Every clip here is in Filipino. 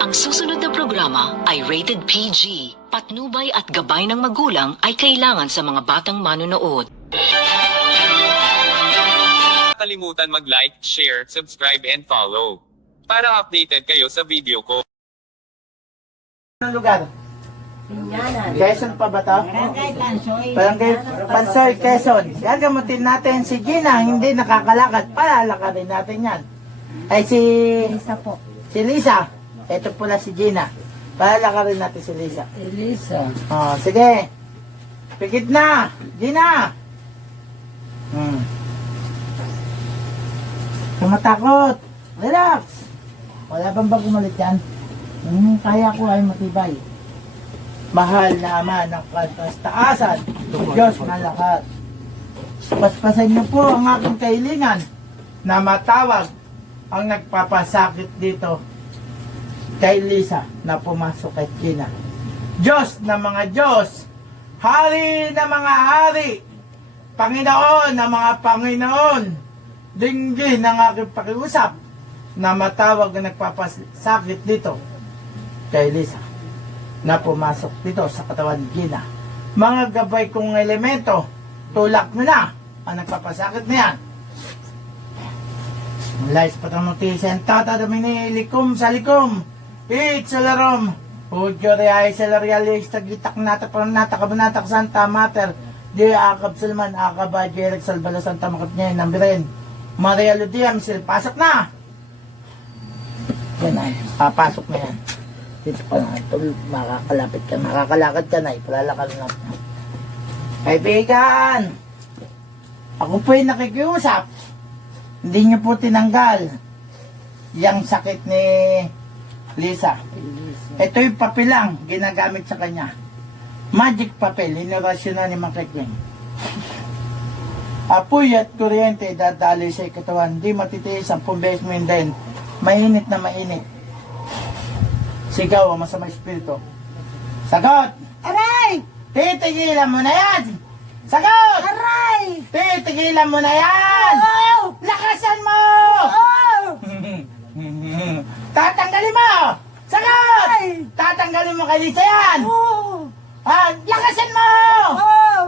Ang susunod na programa ay rated PG. Patnubay at gabay ng magulang ay kailangan sa mga batang manonood. kalimutan mag-like, share, subscribe and follow. Para updated kayo sa video ko. Anong lugar? Pinyanan. Quezon pa ba to? Barangay Lansoy. Barangay Pansoy, Quezon. Gagamutin natin si Gina, hindi nakakalakad. Palalakarin natin yan. Ay si, Isa po. si Lisa. Ito pula si Gina. Palalakarin natin si Lisa. Elisa. Oh, sige. Pikit na. Gina. Hmm. Tumatakot. Relax. Wala bang bago umalit yan? Hmm, kaya ko ay matibay. Mahal na ama ng katastaasan. Diyos na lahat. Paspasan niyo po ang aking kailingan na matawag ang nagpapasakit dito kay Lisa na pumasok kay Gina. Diyos na mga Diyos, Hari na mga Hari, Panginoon na mga Panginoon, dinggin ng aking pakiusap na matawag ang nagpapasakit dito kay Lisa na pumasok dito sa katawan ni Gina. Mga gabay kong elemento, tulak mo na ang nagpapasakit na yan. Lais patamuti sentata domini likum sa likum. It sa larom. Udyo ay sa larealis tagitak nata parang nata kabanatak santa mater. Di akab sulman akaba jerek salbala santa makap niya nambirin. Maria Ludiam sil pasok na. Yan ay, papasok na yan. Dito pa na, ito, makakalapit ka, makakalakad ka na, ipalalakad na. Kaibigan, ako po'y nakikiusap. Hindi niyo po tinanggal yung sakit ni Lisa. Ito yung papel lang ginagamit sa kanya. Magic papel, inorasyon na ni Makikwing. Apoy at kuryente dadali sa katawan. Di matitiis ang beses mo din. Mainit na mainit. Sigaw ang masama espiritu. Sagot! Aray! Titigilan mo na yan! Sagot! Aray! Titigilan mo na yan! Oh! Lakasan mo! Tatanggalin mo! Sagot! Tatanggalin mo kay Lisa yan! Oh! Ah, lakasan mo! Oh!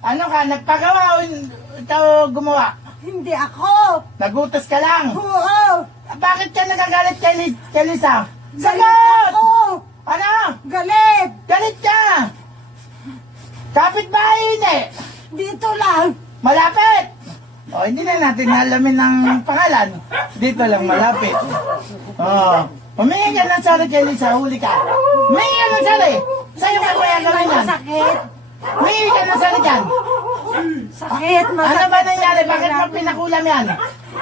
Ano ka, nagpagawa o ikaw gumawa? Hindi ako! Nagutos ka lang. Oo! Bakit ka nagagalit kay, Li- kay Lisa? Galit Sagot! ako! Ano? Galit! Galit ka! Kapit bahay hindi! Dito lang! Malapit! O, hindi na natin alamin ng pangalan. Dito lang malapit. O, humingi ka ng sorry kay Lisa, huli ka. Humingi ka ng sorry! Sa'yo ka kaya gawin yan? Masakit! Humingi ka ng sorry dyan. Sakit! Ano Masakit! ba nangyari? Bakit mo pinakulam yan?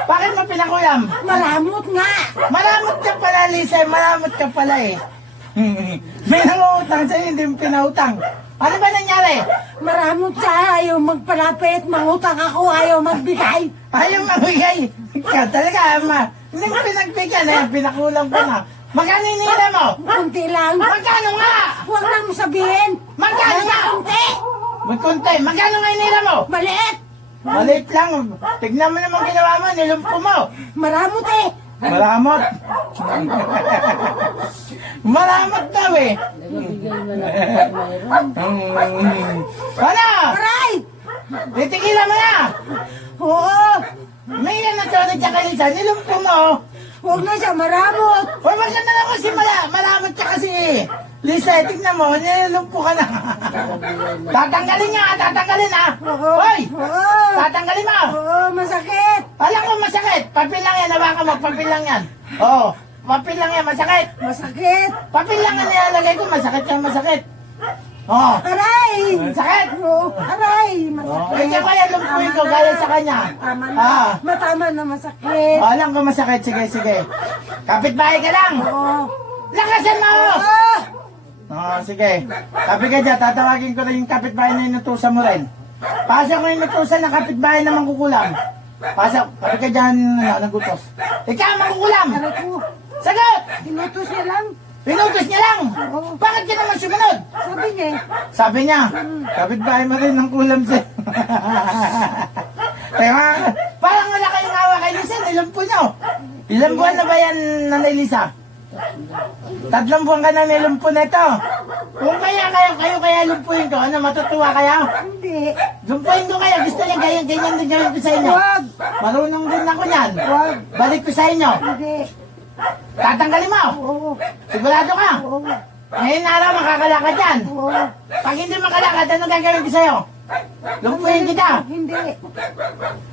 Bakit mo pinakulam? Malamot nga! Malamot ka pala, Lisa. Malamot ka pala eh. May nangungutang sa'yo, hindi mo pinautang. Ano ba nangyari? Maramot siya! Ayaw magpalapit! Mangutang ako! Ayaw magbigay! Ayaw mamigay. Ikaw talaga, ma. Hindi mo pinagbigyan eh. Pinakulang ko na. Magkano hinila mo? Kunti lang! Magkano nga? Huwag nang sabihin! Magkano nga? Kunti! Magkunti. Magkano nga hinila mo? Maliit! Malit lang. Tignan mo naman ginawa mo. Nilumpo mo. Maramot eh! Malamot. Malamot daw eh. Ano? Aray! Titigilan mo na. Oo! May yan na sorry ka kanisa. Nilumpo mo. Huwag na siya maramot! Huwag na lang kasi mala, malamot ka kasi. Lisa, tignan mo, nilumpo ka na. tatanggalin nga, tatanggalin ha. Oo! Hoy! Tatanggalin mo. Oo! Masakit! Alam ko masakit. Papel lang yan, hawakan mo, papel lang yan. Oo, papel lang yan, masakit. Masakit! Papel lang ang nilalagay ko, masakit yan, masakit. Oo. Aray! Sakit! Oo! Aray! Masakit! eh, kaya kaya lumpuin ko gaya sa kanya. Tama na. Ah. Matama na masakit. Alam ko masakit. Sige, sige. Kapit-bahay ka lang. Oo! Lakasan mo! Oo, sige. Kapit ka dyan. Tatawagin ko rin yung kapitbahay na inutusan mo rin. Pasok mo yung inutusan ng kapitbahay na mangkukulam. Pasok. Kapit ka dyan. Ano, nagutos. Ikaw ang mangkukulam. Sagot! Inutos niya lang. Pinutos niya lang. Oo. Bakit ka naman sumunod? Sabi niya eh. Sabi niya, kapitbahay mo rin ng kulam siya. Kaya parang wala kayong awa kay Lisa, ilan po niyo? Ilan buwan na ba yan, Nanay Lisa? Tatlong buwan ka na nilumpo na ito. Kung kaya kayo, kayo kaya lumpuin ko, ano, matutuwa kayo? Hindi. Lumpuin ko kayo, gusto niya ganyan, ganyan din gawin ko sa inyo. Wag. Marunong din ako yan. Wag. Balik ko sa inyo. Hindi. Tatanggalin mo. Oo. Sigurado ka. Oo. Ngayon na araw, makakalakad yan. Oo. Pag hindi makalakad, ano gagawin ko sa'yo? Lumpuin kita. Hindi.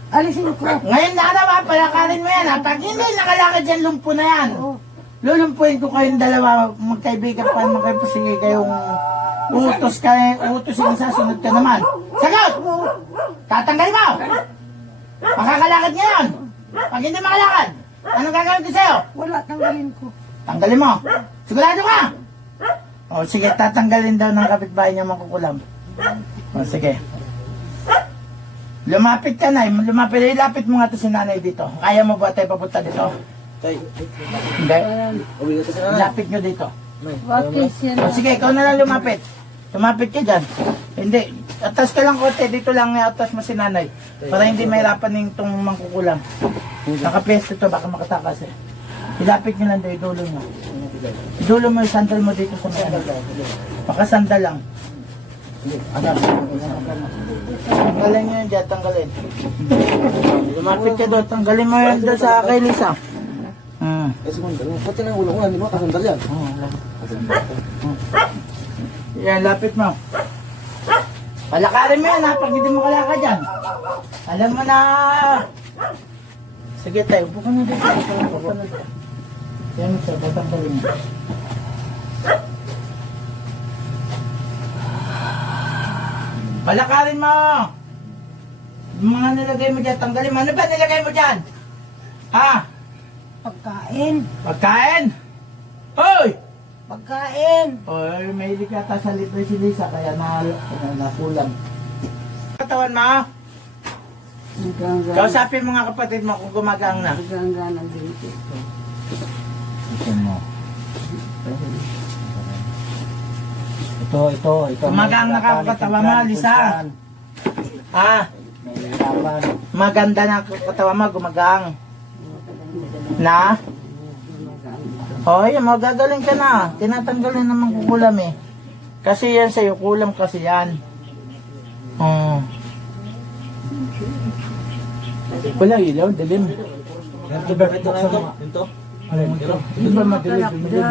Alisin ko. Ngayon na araw, ha, palakarin mo yan. Ha. Pag hindi nakalakad yan, lumpo na yan. Oo. Lulumpuin ko kayong dalawa, magkaibigan pa naman kayo, sige kayong utos kayo, utos yung isa, sunod ka naman. Sagot! Tatanggalin mo! Makakalakad ngayon! Pag hindi makalakad, anong gagawin ko sa'yo? Wala, tanggalin ko. Tanggalin mo! Sigurado ka! O sige, tatanggalin daw ng kapitbahay niya makukulam. O sige. Lumapit ka na, lumapit, ilapit mo nga to si nanay dito. Kaya mo ba tayo papunta dito? Hindi. Lapit nyo dito. Okay, siya O sige, ikaw na lang lumapit. Lumapit ka dyan. Hindi. Atas ka lang kote. Dito lang atas mo si nanay. Para hindi mahirapan yung itong mangkukulang. Nakapesto to, baka makatakas eh. Ilapit nyo lang doon, dulo nyo. Dulo mo yung sandal mo dito sa mga. Baka sandal lang. Tanggalin nyo yun dyan, tanggalin. Lumapit ka doon, tanggalin mo yun doon sa kay Lisa. Hmm. Pati na ulo ko, hindi mo kasandal yan. Yan, lapit mo. Palakarin mo yan ha, pag hindi mo kalakad yan. Alam mo na. Sige tayo, upo ka na dito. Upo ka na dito. Yan, sir, tatanggalin mo. Palakarin mo! Yung mga nilagay mo dyan, tanggalin mo. Ano ba nilagay mo dyan? Ha? Pagkain. Pagkain? Hoy! Pagkain. Oy, may yata sa libre si Lisa, kaya na, na nakulang. Katawan mo, kausapin mo nga kapatid mo kung gumagang na. Nagangga ng dito. Ito, ito, ito. Gumagang na ka mo, Lisa. Ah, maganda na ang katawan mo, gumagang. Na? Oy, magagaling ka na. Tinatanggalin naman kukulam eh. Kasi yan sa'yo, kulam kasi yan. Oh. Wala ilaw, dilim. Ito ba? Ito, ito. Ito. Di ba madilim? Ito.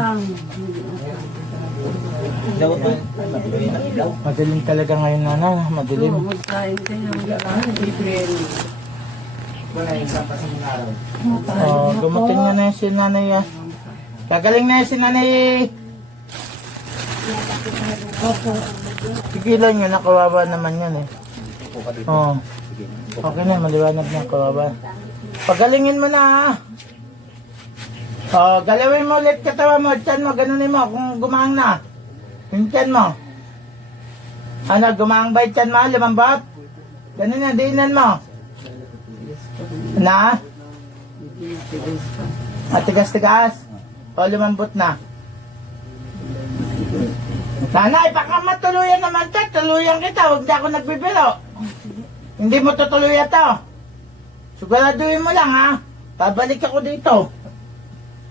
Madilim talaga ngayon na madilim. Magkain kayo. April. Oh, gumutin nga na yung si nanay ah. Gagaling na si nanay. Tigilan nyo na kawawa naman yan eh. Oh. Okay na, maliwanag na kawawa. Pagalingin mo na. Oh, galawin mo ulit katawa mo, tiyan mo, ganunin mo kung gumaang na. Yung tiyan mo. Ano, gumaang ba yung tiyan mo, lumambot? Ganun na, diinan mo. Na? Matigas-tigas. O lumambot na. Nanay, baka matuluyan naman to. Tuluyan kita. Huwag na ako nagbibiro. Hindi mo tutuluyan to. Siguraduhin mo lang ha. Babalik ako dito.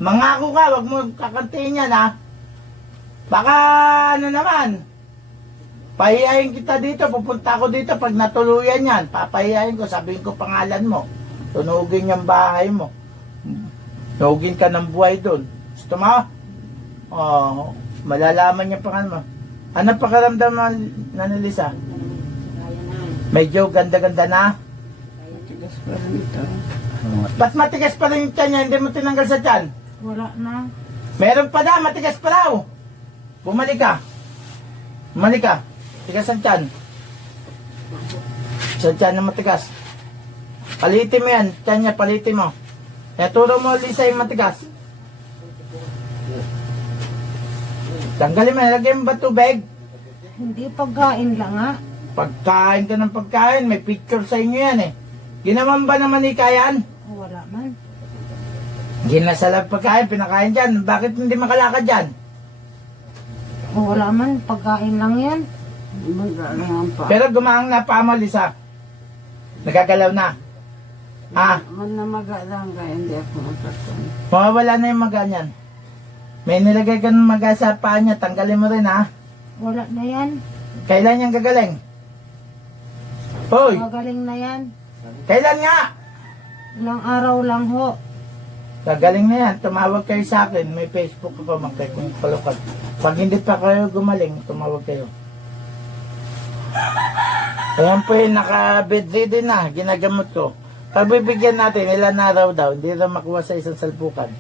Mangako ka. Huwag mo kakantiin yan ha. Baka ano naman. Pahihayin kita dito. Pupunta ako dito pag natuluyan yan. Papahihayin ko. Sabihin ko pangalan mo. Tunugin yung bahay mo. Tunugin ka ng buhay doon. Gusto mo? Oh, malalaman niya mo. Ano pakaramdam mo, Nani Lisa? Medyo ganda-ganda na? Ba't matigas pa rin tiyan niya? Hindi mo tinanggal sa tiyan? Wala na. Meron pa na, matigas pa raw. Bumalik ka. Bumalik ka. Tigas ang tiyan. Sa tiyan na matigas. Palitin mo yan. Tiyan niya, palitin mo. Kaya turo mo, Lisa, yung matigas. Tanggalin mo, lagyan mo ba tubig? Hindi pagkain lang ha. Pagkain ka ng pagkain, may picture sa inyo yan eh. Ginawan ba naman ni Kayan? Wala man. Ginasalag pagkain, pinakain dyan. Bakit hindi makalakad dyan? Wala man. Pagkain lang yan. Pa. Pero gumaang na pa mo, Lisa. Nagagalaw na. Ha? Man na magalang ka, hindi ako magkakain. Mawawala na yung maganyan. May nilagay ka ng maga sa paa niya, tanggalin mo rin ha. Wala na yan. Kailan yan gagaling? Hoy, Magaling na yan. kailan nga? Ilang araw lang ho. Gagaling na yan. Tumawag kayo sa akin. May Facebook ako. Magkay kung palukad. Pag hindi pa kayo gumaling, tumawag kayo. Ayan po yung naka-bedridden na. Ginagamot ko. Pagbibigyan natin, ilan na araw daw. Hindi daw makuha sa isang salpukan.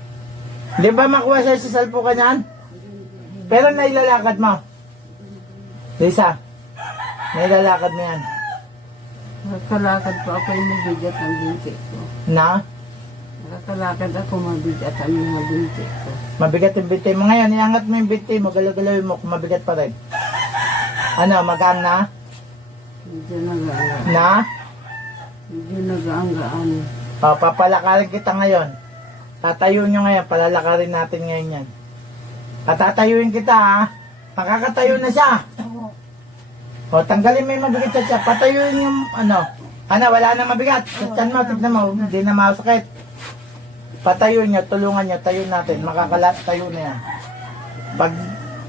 Hindi ba makuha sa isang salpukan yan? Pero nailalakad mo. Lisa, nailalakad mo yan. Nakakalakad po ako yung mabigat ang binti ko. Na? Nakakalakad ako mabigat ang mga binti ko. Mabigat yung binti mo ngayon. Iangat mo yung binti mo. Galaw-galawin mo kung mabigat pa rin. Ano, magaan na? Medyo nagaanga. Na? Medyo nagaanggaan. O, papalakarin kita ngayon. Tatayo nyo ngayon. Palalakarin natin ngayon yan. Patatayuin kita ha. Makakatayo na siya. O, tanggalin mo yung mabigat sa tiyan. Patayuin yung ano. Ano, wala na mabigat. Sa tiyan mo, tignan mo. Hindi na masakit. Patayuin nyo, tulungan nyo, tayo natin. Makakatayo na yan. Pag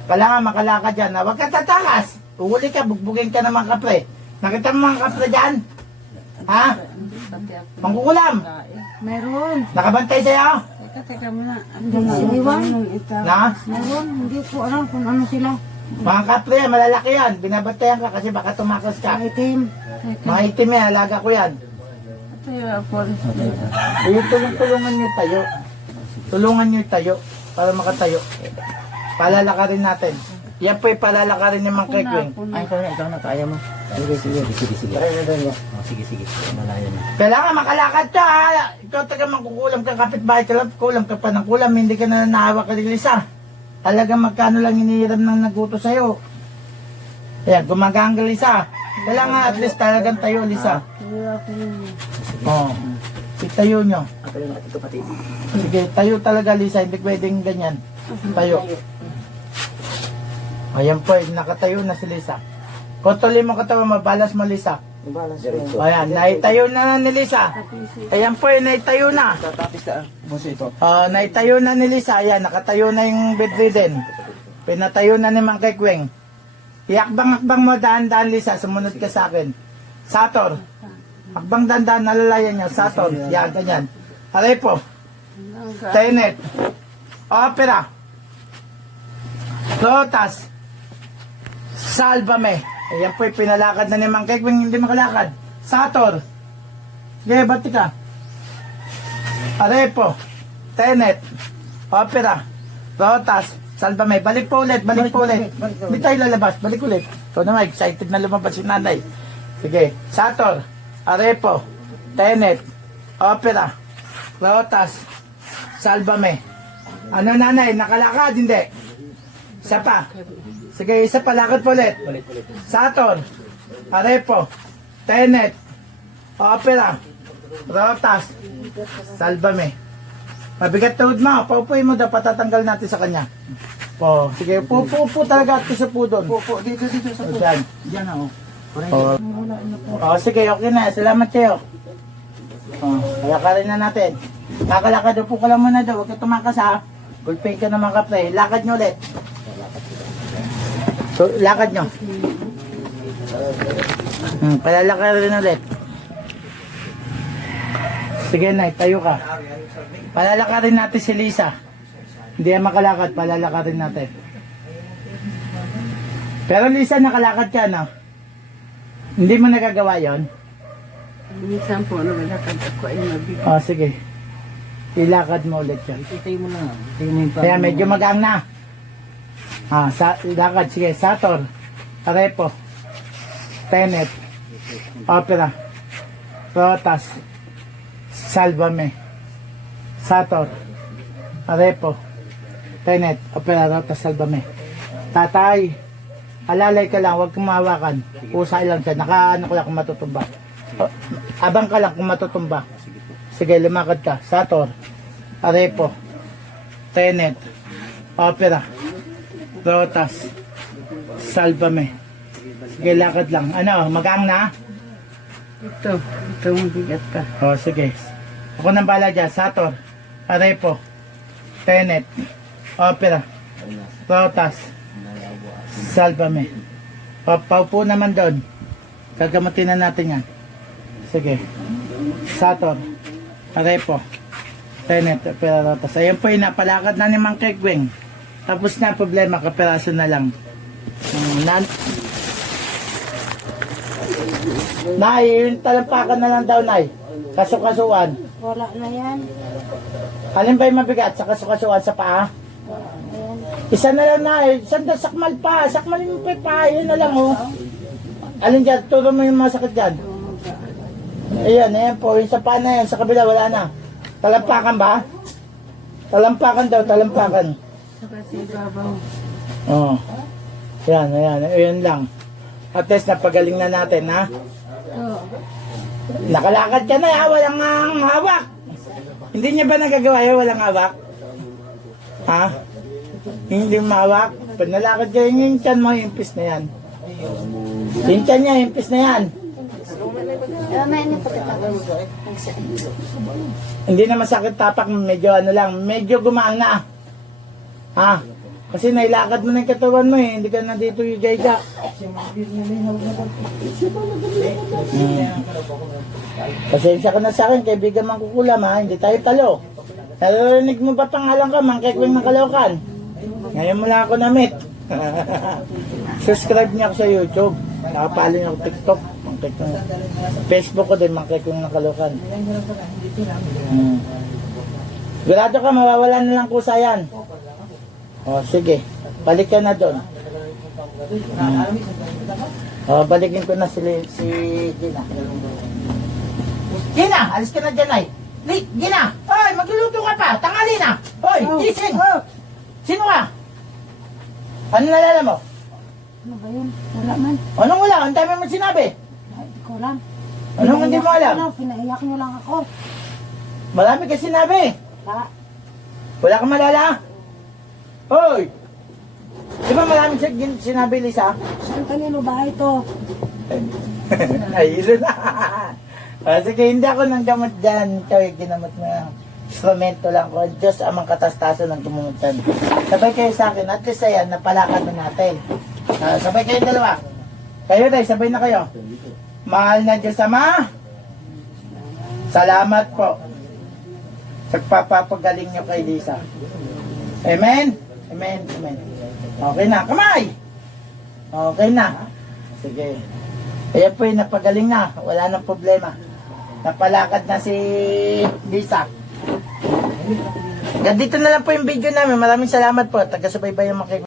kailangan makalakad dyan, na huwag ka tatakas. Uhuli ka, bugbugin ka ng mga kapre. Nakita mo mga kapre dyan? Ha? Mangkukulam. Meron. Nakabantay sa'yo? Teka, teka muna. Andiyan na iniwan. Na? Meron. Hindi ko alam kung ano sila. Mga kapre, malalaki yan. Binabantayan ka kasi baka tumakas ka. Itim. Mga itim yan, alaga ko yan. Tayo ako. Eh, tulong tulungan nyo tayo. Tulungan nyo tayo para makatayo. Palalakarin natin. Yan po yung palalakarin ni Mang Kekwing. Ay, ikaw na, ikaw na, kaya mo. Sige, sige, sige, sige. Try na doon niya. Oh, sige, sige. Malaya na. Kailangan makalakad ka ha. Ikaw taga mangkukulam ka kapitbahay ka lang. Kulam ka pa ng kulam. Hindi ka na naawa ka ni Lisa. Talagang magkano lang inihiram ng naguto sa'yo. Ayan, gumagang ka Lisa. Kailangan at least talagang tayo Lisa. Oo. Oh. Itayo nyo. Sige, tayo talaga Lisa. Hindi pwedeng ganyan. Tayo. Ayan po, nakatayo na si Lisa. Kontrolin mo katawan, mabalas mo Lisa. Balance ko. Ayan, naitayo na ni Lisa. Ayan po, eh, naitayo na. Tatapis na. Buso ito. Ah, naitayo na ni Lisa. Ayan, nakatayo na yung bedridden. Pinatayo na ni Mang Kekweng. Iakbang-akbang mo, daan-daan Lisa. Sumunod ka sa akin. Sator. Akbang daan-daan, nalalayan niya. Sator. Yan, ganyan. Arepo. Tenet. Opera. Lotas. Salvame. Ayan po, pinalakad na ni Mang Kekweng. Hindi makalakad. Sator. Sige, bati ka. Arepo, Tenet, Opera, Rotas, Salvame. Balik po ulit, balik po ulit. Hindi tayo lalabas, balik ulit. Ikaw naman, excited na lumabas si nanay. Sige, Sator, Arepo, Tenet, Opera, Rotas, Salvame. Ano nanay, nakalakad, hindi? Isa pa. Sige, isa pa, lakad po ulit. Sator, Arepo, Tenet, Opera, Rotas, Salvame. Mabigat tuhod mo. Paupuin mo daw. Patatanggal natin sa kanya. Po. Sige. Pupo po talaga. At po doon. Opo, dito, dito, sa O, Diyan. Diyan na, oh. O. O, sige. Okay na. Salamat kayo. O. Kaya ka rin na natin. Kakalakad po ka lang muna daw. Huwag ka tumakas ha. Gulpay ka naman ka pre. Lakad nyo ulit. So, lakad nyo. Hmm, palalakad rin ulit. Sige na, tayo ka. Palalakarin natin si Lisa. Hindi yan makalakad, palalakarin natin. Pero Lisa, nakalakad ka, no? Hindi mo nagagawa yon? Minsan po, nagalakad ako ay mabigat. O, sige. Ilakad mo ulit yan. Itay mo na. Itay mo yung Kaya medyo magaan na. Ah, sa, lakad, sige. Sator, Arepo, Tenet, Opera, Rotas, Salvame, Sator, Arepo, Tenet, Opera, Rotas, Salvame. Tatay, alalay ka lang, huwag kang mahawakan. Usay lang siya. Naka, ano ko lang kung matutumba. Abang ka lang kung matutumba. Sige, lumakad ka. Sator, Arepo, Tenet, Opera, Rotas, Salvame. Sige, lakad lang. Ano, magang na? Ito, ito mabigat ka. O, sige. Ako nang bala dyan. Sator, Arepo, Tenet, Opera. Rotas. Salvame. Pa paupo naman doon. Gagamutin na natin yan. Sige. Sator. Arepo. Tenet. Opera Rotas. Ayan po yung napalakad na ni Mang Kekweng. Tapos na problema. Kaperaso na lang. Um, nan Nay, yung talampakan na lang daw, Nay. Kasukasuan. Wala na yan. Alin ba yung mabigat sa kasukasuan sa paa? Isa na lang na eh. Isang na sakmal pa. Sakmal mo pa paa. Yun na lang oh. Alin dyan? Turo mo yung mga sakit dyan. Ayan, ayan po. Yung sa paa na yan. Sa kabila wala na. Talampakan ba? Talampakan daw, talampakan. Saka si Babaw. Oo. Oh. Yan, ayan. Ayan lang. At least napagaling na natin, ha? Oo. Nakalakad ka na, ha? Walang ang hawak. Hindi niya ba nagagawa yun? Walang hawak? Ha? Hindi mahawak? Pag nalakad ka yung tiyan mo, impis na yan. Yung tiyan niya, impis na yan. Hindi na masakit tapak, medyo ano lang, medyo gumaan na. Ha? Kasi nailakad mo na yung katawan mo eh, hindi ka na dito yung jayga. Hmm. Pasensya ka na sa akin, kaibigan mang kukulam ha, hindi tayo talo. Naririnig mo ba pangalan ka, mangkekwing ng Caloocan? Ngayon mo lang ako na-meet. Subscribe niya ako sa YouTube. Nakapalo niya ako TikTok. Mangkekwing. Facebook ko din, mangkekwing ng Caloocan. Hmm. Sigurado ka, mawawala na lang kusa yan. O, sige. Balik ka na doon. Hmm. O, balikin ko na si, si Gina. Gina, alis ka na dyan ay. Gina, oy, magluluto ka pa. Tangali na. Oy, Oh, gising. oh. Sino ka? Ano nalala mo? Ano ba yun? Wala man. Anong wala? Ang dami mo sinabi. Hindi ko alam. Anong hindi mo alam? Ano, pinaiyak niyo lang ako. Marami ka sinabi. Ha? Wala kang malala? Hoy! Di ba marami siya gin- sinabi, Lisa? Saan kanino ba ito? Nahilo na. Ah, sige, hindi ako nang gamot dyan. Ikaw yung ginamot na instrumento lang ko. Diyos amang katastasan ng tumutan. Sabay kayo sa akin. At least ayan, napalakad na natin. Ah, sabay kayo dalawa. Kayo tayo, sabay na kayo. Mahal na Diyos Ama. Salamat po. Sa papapagaling niyo kay Lisa. Amen? Amen, amen. Okay na, kamay! Okay na. Sige. Kaya po yung napagaling na. Wala nang problema. Napalakad na si Lisa. Ganito na lang po yung video namin. Maraming salamat po. Taga-subaybay yung mga